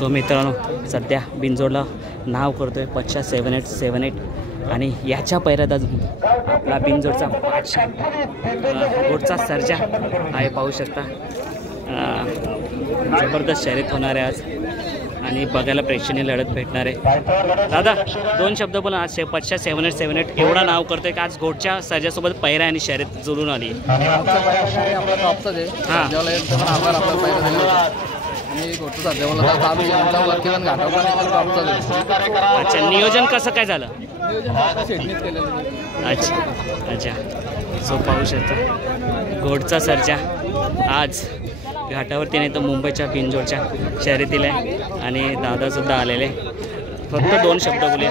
So मित्रांनो, सध्या बिंजोडला नाव करतोय पच्छा 7878 आणि याच्या पैरात अजून आपला बिंजोडचा बादशाह गोडचा सर्जा आहे, पाहू शकता। जबरदस्त शर्यत होणार आहे आज आणि बघायला प्रेक्षणीय लढत भेटणार आहे। दादा, दोन शब्द बोला। आज पच्छा 7878 एवढा नाव करतोय की आज घोडच्या सर्जासोबत पैरा आणि शर्यत जुळून आली। अच्छा, नियोजन कसं काय झालं? अच्छा अच्छा, सो पाहू शकता घोडचा सर्जा आज घाटावरती नाही तर मुंबईच्या बिंजोडच्या शर्यतीला आणि दादासुद्धा आलेले। फक्त दोन शब्द बोलूया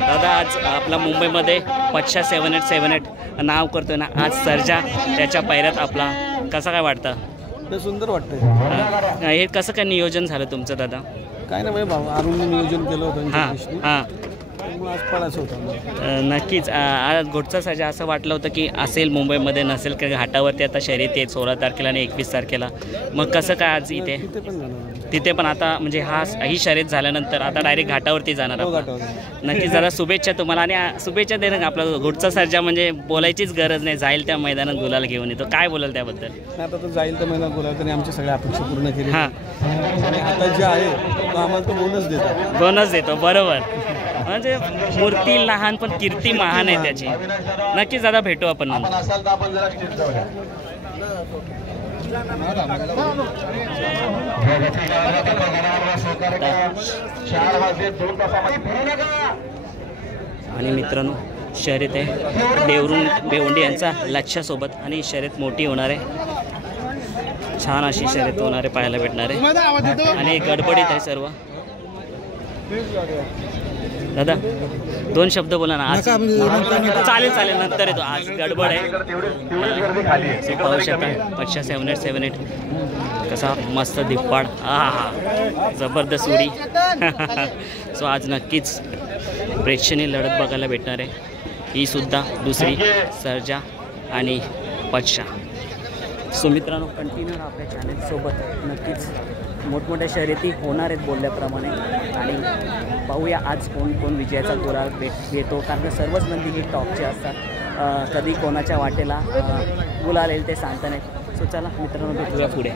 दादा, आज आपला मुंबईमध्ये पच्छा 7878 नाव करतोय ना, आज सर्जा त्याच्या पैऱ्यात आपला, कसं काय वाटतं? ते सुंदर वाटतंय। हे कसं काय नियोजन झालं तुमचं दादा? काय ना भाऊ, अरुणने नियोजन केलं होतं। हां हां, आज पळायचं होतं। नक्कीच आज घोडचा सर्जा असं वाटलं होतं की असेल मुंबईमध्ये, नसेल की घाटावरती आता शर्यती आहेत 16 तारखेला आणि 21 तारखेला। मग कसं काय आज इथे? तिथे पण आता म्हणजे ही शर्यत झाल्यानंतर आता डायरेक्ट घाटावरती जाणार आपण। नक्कीच दादा, शुभेच्छा तुम्हाला आणि शुभेच्छा देणं। आपला घोडचा सर्जा म्हणजे बोलायचीच गरज नाही, जाईल त्या मैदानात गुलाल घेऊन येतो। काय बोलाल त्याबद्दल? आता तो जाईल त्या मैदानात गुलाल, त्यांनी आमच्या सगळ्या अपेक्षा पूर्ण केली। हां, आणि आता जे आहे तो आम्हाला तो बोनस देतो। बरोबर, म्हणजे मूर्ती लहान पण कीर्ती महान आहे त्याची। नक्कीच दादा, भेटू आपण नंतर। आणि मित्रांनो, शर्यत आहे देवरून बेवंडी यांचा लक्षासोबत आणि शर्यत मोठी होणार आहे। छान अशी शर्यत होणार आहे, पाहायला भेटणार आहे आणि गडबडीत आहे सर्व। दादा, दोन शब्द बोला ना। आज चालेल चालेल, नंतर येतो, आज गडबड आहे। पाहू शकता पच्छा 7878 कसा मस्त धिप्पाड, हा जबरदस्त उडी। सो आज नक्कीच प्रेक्षणीय लढत बघायला भेटणार आहे, ही सुद्धा दुसरी सर्जा आणि पच्छा। सो मित्रांनो, कंटिन्यू आपल्या चॅनलसोबत नक्कीच मोठमोठ्या शर्यती होणार आहेत बोलल्याप्रमाणे आणि पाहूया आज कोण कोण विजयाचा गुलाल घेतो, कारण सर्वच नंदी ही टॉपचे असतात। कधी कोणाच्या वाटेला गुलाल येईल ते सांगता नाही। सो चला मित्रांनो, भेटूया पुढे।